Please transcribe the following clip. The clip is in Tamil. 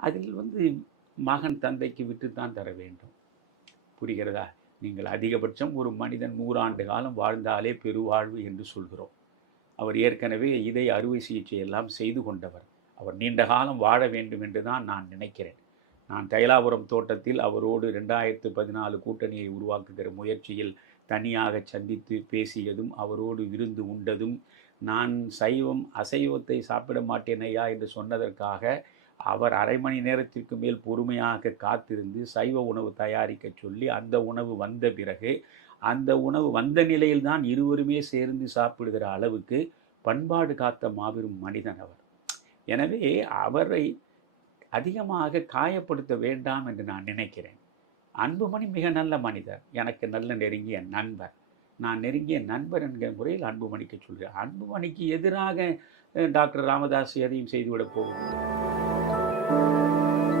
அதில் வந்து மகன் தந்தைக்கு விட்டுத்தான் தர வேண்டும். புரிகிறதா? நீங்கள் அதிகபட்சம் ஒரு மனிதன் நூறாண்டு காலம் வாழ்ந்தாலே பெருவாழ்வு என்று சொல்கிறோம். அவர் ஏற்கனவே இதை அறுவை சிகிச்சை எல்லாம் செய்து கொண்டவர். அவர் நீண்ட காலம் வாழ வேண்டும் என்று தான் நான் நினைக்கிறேன். நான் தைலாபுரம் தோட்டத்தில் அவரோடு ரெண்டாயிரத்து பதினாலு கூட்டணியை உருவாக்குகிற முயற்சியில் தனியாக சந்தித்து பேசியதும் அவரோடு விருந்து உண்டதும் நான் சைவம் அசைவத்தை சாப்பிட மாட்டேனையா என்று சொன்னதற்காக அவர் அரை மணி நேரத்திற்கு மேல் பொறுமையாக காத்திருந்து சைவ உணவு தயாரிக்க சொல்லி அந்த உணவு வந்த பிறகு அந்த உணவு வந்த நிலையில்தான் இருவருமே சேர்ந்து சாப்பிடுகிற அளவுக்கு பண்பாடு காத்த மாபெரும் மனிதன் அவர். எனவே அவரை அதிகமாக காயப்படுத்த வேண்டாம் என்று நான் நினைக்கிறேன். அன்புமணி மிக நல்ல மனிதர். எனக்கு நல்ல நெருங்கிய நண்பர். நான் நெருங்கிய நண்பர் என்கிற முறையில் அன்புமணிக்கு சொல்கிறேன். அன்புமணிக்கு எதிராக டாக்டர் ராமதாஸ் எதையும் செய்துவிடப் போவதில்லை. thank you